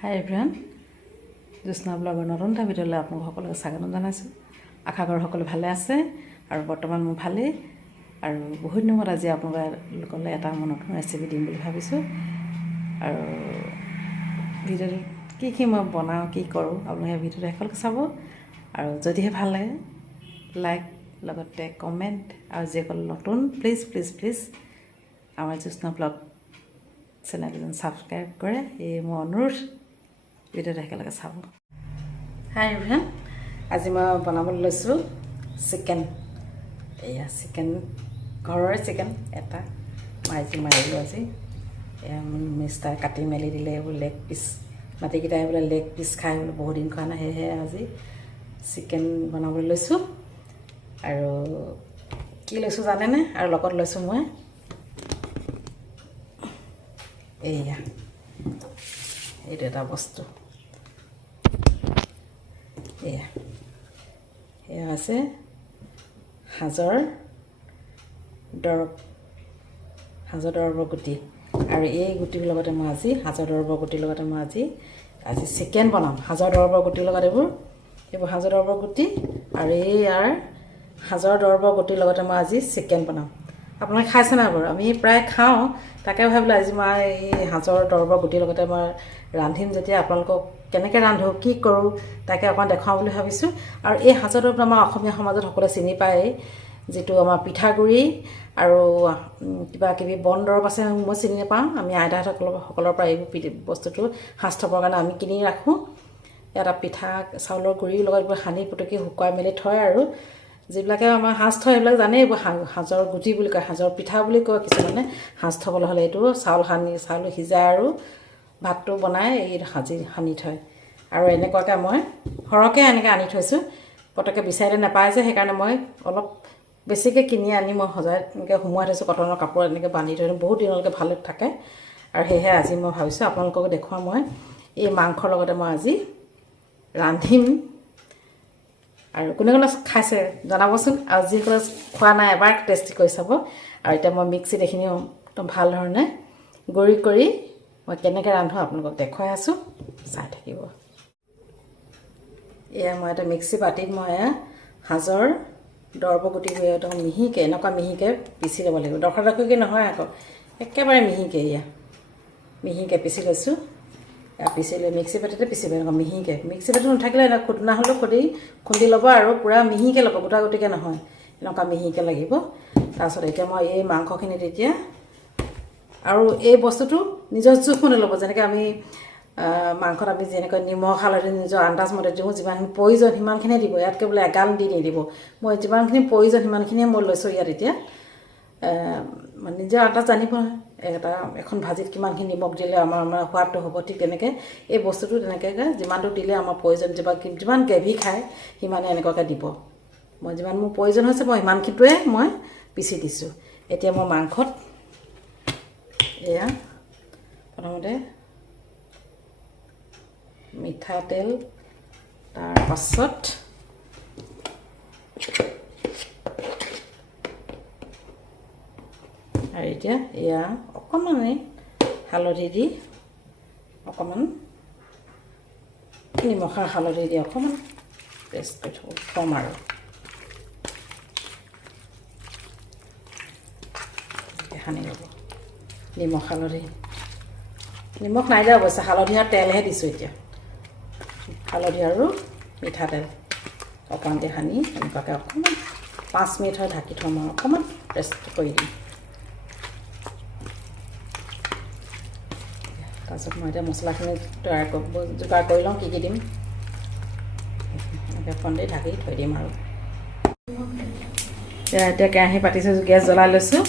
হাই everyone, জোষ্ণা ব্লগৰ নতুন এটা ভিডিঅ'লৈ আপোনালোক সকলোকে স্বাগতম জনাইছোঁ। আশা কৰোঁ সকলো ভালে আছে আৰু বৰ্তমান মোৰ ভালেই। আৰু বহুত দিনৰ মূৰত আজি আপোনালোকলৈ এটা মই নতুন ৰেচিপি দিম বুলি ভাবিছোঁ। আৰু ভিডিঅ'টোত কি মই বনাওঁ, কি কৰোঁ, আপোনালোকে ভিডিঅ'টো শেষলৈকে চাব। আৰু যদিহে ভাল লাগে লাইক, লগতে কমেণ্ট, আৰু যিসকল নতুন প্লিজ প্লিজ প্লিজ আমাৰ জোষ্ণা ব্লগ চেনেলটো ছাবস্ক্ৰাইব কৰে, এই মোৰ অনুৰোধ। ভিডিঅ'টো একেলগে চাব। হাই এভৰিৱান, আজি মই বনাবলৈ লৈছোঁ চিকেন। এয়া চিকেন, ঘৰৰে চিকেন এটা মাৰিলোঁ আজি। এয়া মিষ্টাৰ কাটি মেলি দিলে, এইবোৰ লেগ পিচ, মাটিকেইটাই বোলে লেগ পিচ খাই বোলে বহুত দিন খোৱা নাই, সেয়েহে আজি চিকেন বনাবলৈ লৈছোঁ। আৰু কি লৈছোঁ জানেনে? আৰু লগত লৈছোঁ মই এইয়া এইটো এটা বস্তু, এয়া আছে সাজৰ দৰবৰ গুটি। আৰু এই গুটিৰ লগতে মই আজি সাজৰ দৰবৰ গুটিৰ লগতে মই আজি চিকেন বনাম। সাজৰ দৰবৰ গুটিৰ লগত এইবোৰ সাজৰ দৰবৰ গুটি আৰু ইয়াৰ সাজৰ দৰবৰ গুটিৰ লগতে মই আজি চিকেন বনাম। আপোনালোকে খাইছে নাই বাৰু? আমি প্ৰায় খাওঁ, তাকে ভাবিলোঁ আজি মই এই সাজৰ দৰবৰ গুটিৰ লগতে মই ৰান্ধিম। যেতিয়া আপোনালোকক কেনেকৈ ৰান্ধোঁ, কি কৰোঁ, তাকে অকণমান দেখুৱাওঁ বুলি ভাবিছোঁ। আৰু এই সাজৰ দৰবটো আমাৰ অসমীয়া সমাজত সকলোৱে চিনি পায়েই, যিটো আমাৰ পিঠাগুড়ি আৰু কিবা কিবি বন দৰৱ আছে, মই চিনি নাপাওঁ। আমি আইতাহঁতসকলৰ পৰা এইবোৰ বস্তুটো সাজ থবৰ কাৰণে আমি কিনি ৰাখোঁ। এটা পিঠা চাউলৰ গুড়িৰ লগত এইবোৰ সানি পুটুকি শুকুৱাই মেলি থয়। আৰু যিবিলাকে আমাৰ সাজ থয় সেইবিলাক জানেই, এইবোৰ সাজৰ গুটি বুলি কয়, সাজৰ পিঠা বুলি কয় কিছুমানে। সাজ থ'বলৈ হ'লে এইটো চাউল সিজাই আৰু ভাতটো বনাই এই সানি থয়। আৰু এনেকুৱাকৈ মই সৰহকৈ এনেকৈ আনি থৈছোঁ, পটককৈ বিচাৰিলে নাপায় যে, সেইকাৰণে মই অলপ বেছিকৈ কিনি আনি মই সজাই এনেকৈ সোমোৱাই থৈছোঁ। কটনৰ কাপোৰত এনেকৈ বান্ধি থৈ দিওঁ, বহুত দিনলৈকে ভালে থাকে। আৰু সেয়েহে আজি মই ভাবিছোঁ আপোনালোকক দেখুৱাম মই এই মাংসৰ লগতে মই আজি ৰান্ধিম। আৰু কোনে কোনে খাইছে জনাবচোন, আৰু যিসকলে খোৱা নাই এবাৰ টেষ্টি কৰি চাব। আৰু এতিয়া মই মিক্সিত এইখিনি একদম ভাল ধৰণে গুড়ি কৰি মই কেনেকৈ ৰান্ধোঁ আপোনালোকক দেখুৱাই আছোঁ, চাই থাকিব। এয়া মই এটা মিক্সি বাতিত মই সাজৰ দৰবৰ গুটিবোৰ একদম মিহিকৈ, এনেকুৱা মিহিকৈ পিচি ল'ব লাগিব। দৰকৈ নহয় আকৌ, একেবাৰে মিহিকৈ মিহিকৈ পিচি লৈছোঁ। পিচি লৈ মিক্সি বাতিতে পিচিব, এনেকুৱা মিহিকৈ। মিক্সি বাতি নাথাকিলে এনেকুৱা খুন্দনা হ'লেও খুন্দি ল'ব, আৰু পূৰা মিহিকৈ ল'ব, গোটা গুটিকৈ নহয়, এনেকুৱা মিহিকৈ লাগিব। তাৰপিছত এতিয়া মই এই মাংসখিনিত এতিয়া, আৰু এই বস্তুটো নিজৰ জোখমতে ল'ব। যেনেকৈ আমি মাংসত আমি যেনেকৈ নিমখ হালধি নিজৰ আন্দাজমতে দিওঁ, যিমানখিনি প্ৰয়োজন সিমানখিনিয়ে দিব। ইয়াতকৈ বোলে এগাল দি নিদিব। মই যিমানখিনি প্ৰয়োজন সিমানখিনিয়ে মই লৈছোঁ ইয়াত। এতিয়া নিজৰ আন্দাজ জানিব নহয়, এখন ভাজিত কিমানখিনি নিমখ দিলে আমাৰ সোৱাদটো হ'ব। ঠিক তেনেকৈ এই বস্তুটো তেনেকৈ যিমানটো দিলে আমাৰ প্ৰয়োজন, যিমান গ্ৰেভি খায় সিমানে এনেকুৱাকৈ দিব। মই যিমান মোৰ প্ৰয়োজন হৈছে মই সিমানখিনিটোৱে মই পিচি দিছোঁ। এতিয়া মই মাংসত এয়া প্ৰথমতে মিঠাতেল, তাৰপাছত আৰু এতিয়া এয়া অকণমান হালধি দি, অকণমান নিমখ আৰু হালধি দি অকণমান পেষ্ট কৰি থ'ম। আৰু সানি ল'ব নিমখ হালধি। নিমখ নাই দিয়া অৱশ্যে, হালধি আৰু তেলহে দিছোঁ। এতিয়া হালধি আৰু মিঠাতেল অকণমানকৈ সানি এনেকুৱাকৈ অকণমান 5 মিনিট হয় ঢাকি থ'ম, আৰু অকণমান ৰেষ্ট কৰি দিম। তাৰপিছত মই এতিয়া মছলাখিনি যোগাৰ কৰি লওঁ, কি কি দিম। এনেকৈ অকণ দেৰি ঢাকি থৈ দিম। আৰু এতিয়া কেৰাহী পাতিছোঁ, গেছ জ্বলাই লৈছোঁ।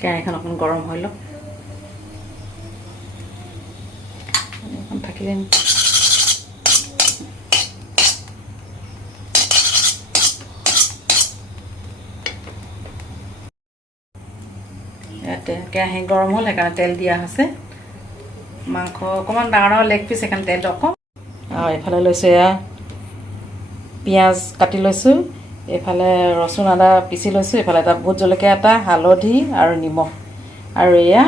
কেৰাহীখন অকণ গৰম হৈ লওক, অকণ থাকিলে ইয়াতে কেৰাহী গৰম হ'ল, সেইকাৰণে তেল দিয়া হৈছে। মাংস অকণমান ডাঙৰ ডাঙৰ লেগ পিচ, সেইকাৰণে তেলটো অকণ। আৰু এইফালে লৈছোঁ এয়া পিঁয়াজ কাটি লৈছোঁ, এইফালে ৰচুন আদা পিচি লৈছোঁ, এইফালে এটা ভোট জলকীয়া এটা, হালধি আৰু নিমখ, আৰু এয়া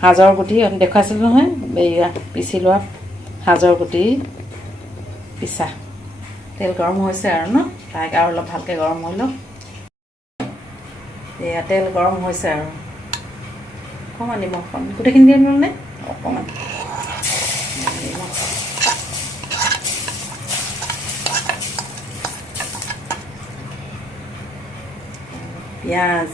সাজৰ গুটি দেখুৱাইছিলোঁ নহয়, এয়া পিচি লোৱা সাজৰ গুটি পিছা। তেল গৰম হৈছে আৰু ন, তাইক আৰু অলপ ভালকৈ গৰম হৈ লওক। এয়া তেল গৰম হৈছে আৰু অকণমান নিমখ, গোটেইখিনি দিয়ে নে অকণমান নিমখ, পিঁয়াজ,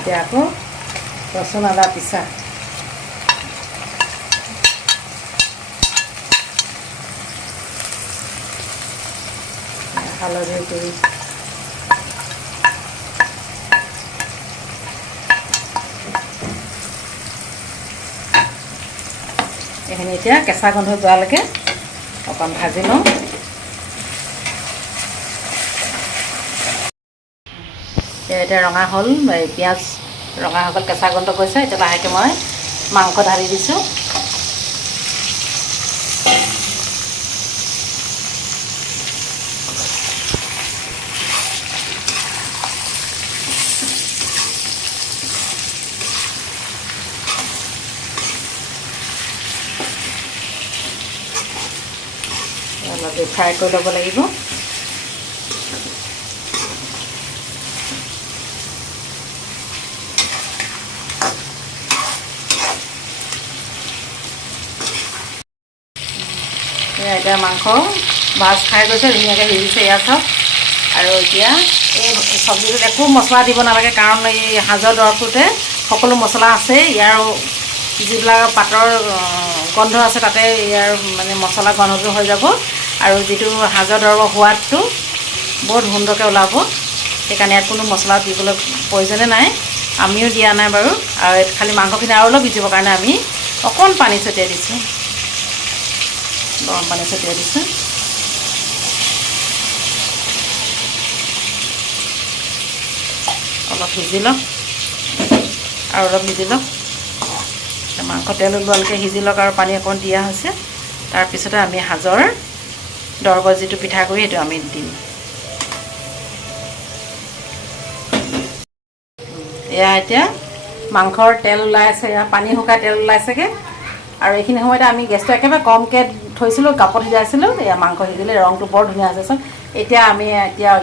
এতিয়া আকৌ ৰচুন আদা পিছা, হালধি গুড়ি, এইখিনি এতিয়া কেঁচা গোন্ধ যোৱালৈকে অকণ ভাজি লওঁ। এতিয়া ৰঙা হ'ল, পিঁয়াজ ৰঙা হৈ গ'ল, কেঁচা গোন্ধ গৈছে। এতিয়া লাহেকৈ মই মাংস ঢালি দিছোঁ। অলপ ফ্ৰাই কৰি ল'ব লাগিব। এতিয়া মাংস মাছ খাই গৈছে, ধুনীয়াকৈ সিজিছে এয়া চাওক। আৰু এতিয়া এই চব্জিটোত একো মছলা দিব নালাগে, কাৰণ এই সাজৰ দৰবটোতে সকলো মছলা আছে। ইয়াৰ যিবিলাক পাতৰ গন্ধ আছে তাতে ইয়াৰ মানে মছলা গন্ধটো হৈ যাব, আৰু যিটো সাজৰ দৰবৰ সোৱাদটো বৰ সুন্দৰকৈ ওলাব। সেইকাৰণে ইয়াত কোনো মছলা দিবলৈ প্ৰয়োজনে নাই, আমিও দিয়া নাই বাৰু। আৰু খালি মাংসখিনি আৰু অলপ সিজিবৰ কাৰণে আমি অকণ পানী ছটিয়াই দিছোঁ, গৰম পানী ছটিয়াই দিছোঁ। অলপ সিজি লওক, আৰু অলপ সিজি লওক। মাংস তেল ওলোৱালৈকে সিজি লওক, আৰু পানী অকণ দিয়া হৈছে। তাৰপিছতে আমি সাজৰ দৰবৰ যিটো পিঠাগুড়ি সেইটো আমি দিম। এয়া এতিয়া মাংসৰ তেল ওলাইছে, এয়া পানী শুকাই তেল ওলাইছেগৈ। আৰু এইখিনি সময়তে আমি গেছটো একেবাৰে কমকৈ থৈছিলোঁ, কাপত সিজাইছিলোঁ। এয়া মাংস সিজিলে, ৰংটো বৰ ধুনীয়া হৈছে চোন। এতিয়া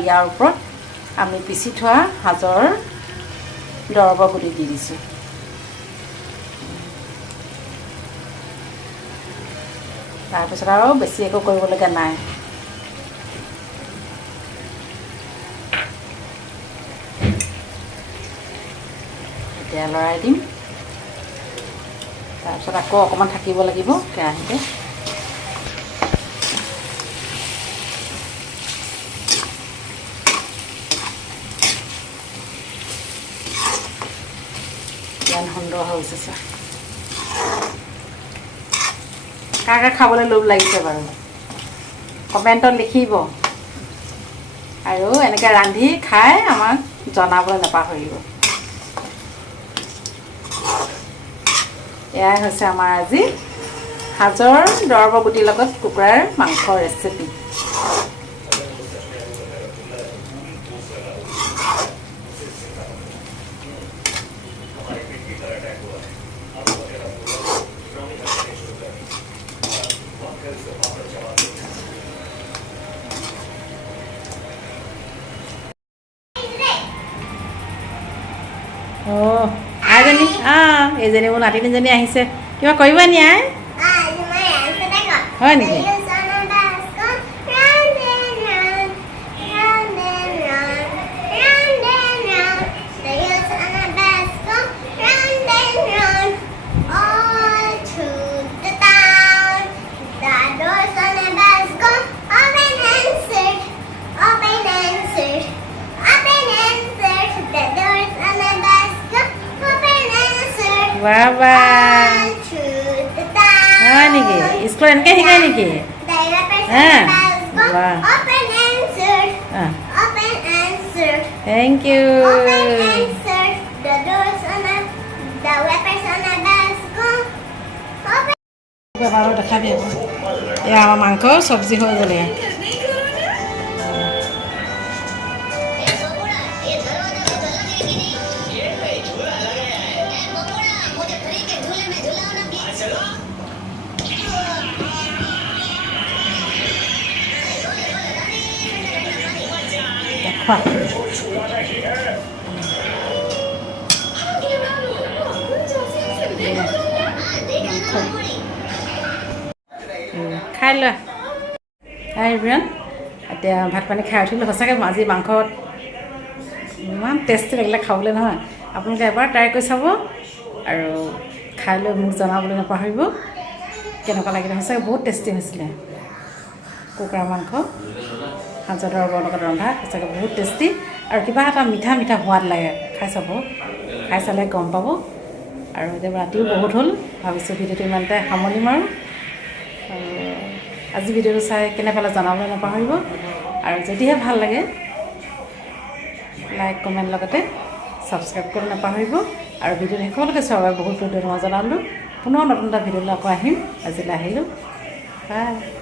ইয়াৰ ওপৰত আমি পিচি থোৱা সাজৰ দৰবৰ গুটি দি দিছোঁ। তাৰপিছত আৰু বেছি একো কৰিবলগীয়া নাই। এতিয়া লৰাই দিম। তাৰপিছত আকৌ অকণমান থাকিব লাগিব কেৰাহীতে। কিমান সুন্দৰ হৈছে চা। কাৰ কাৰ খাবলৈ লোভ লাগিছে বাৰু কমেণ্টত লিখিব, আৰু এনেকৈ ৰান্ধি খাই আমাক জনাবলৈ নাপাহৰিব। এয়াই হৈছে আমাৰ আজি সাজৰ দৰবৰ গুটিৰ লগত কুকুৰাৰ মাংস ৰেচিপি। আইজনী এইজনী মোৰ নাতিনীজনী আহিছে, কিবা কৰিবা নি আই? হয় নেকি? বাবা হয় নেকি স্কুলত এনেকৈ শিকায় নেকি হ্যাঁ বাহ থেংক ইউ বাৰু দেখাবি আকৌ এয়া আমাৰ মাংস চব্জি হৈ গ'লে খোৱা খাই লোৱা হাই এভৰিৱান এতিয়া ভাত পানী খাই উঠিলোঁ সঁচাকৈ আজি মাংসত ইমান টেষ্টি লাগিলে খাবলৈ নহয় আপোনালোকে এবাৰ ট্ৰাই কৰি চাব আৰু খাই লৈ মোক জনাবলৈ নাপাহৰিব কেনেকুৱা লাগিলে সঁচাকৈ বহুত টেষ্টি হৈছিলে কুকুৰা মাংস সাজৰ দৰবৰ লগত ৰন্ধা সঁচাকৈ বহুত টেষ্টি আৰু কিবা এটা মিঠা মিঠা সোৱাদ লাগে খাই চাব খাই চালে গম পাব আৰু এতিয়া ৰাতিও বহুত হ'ল ভাবিছোঁ ভিডিঅ'টো ইমানতে সামৰণি মাৰোঁ আৰু আজি ভিডিঅ'টো চাই কেনে পালে জনাবলৈ নাপাহৰিব আৰু যদিহে ভাল লাগে লাইক কমেণ্ট লগতে ছাবস্ক্ৰাইব কৰি নাপাহৰিব আৰু ভিডিঅ'টো শেষলৈকে চোৱাৰ বাবে বহুত বহুত ধন্যবাদ জনালোঁ পুনৰ নতুন এটা ভিডিঅ'লৈ আকৌ আহিম আজিলৈ আহিলোঁ বাই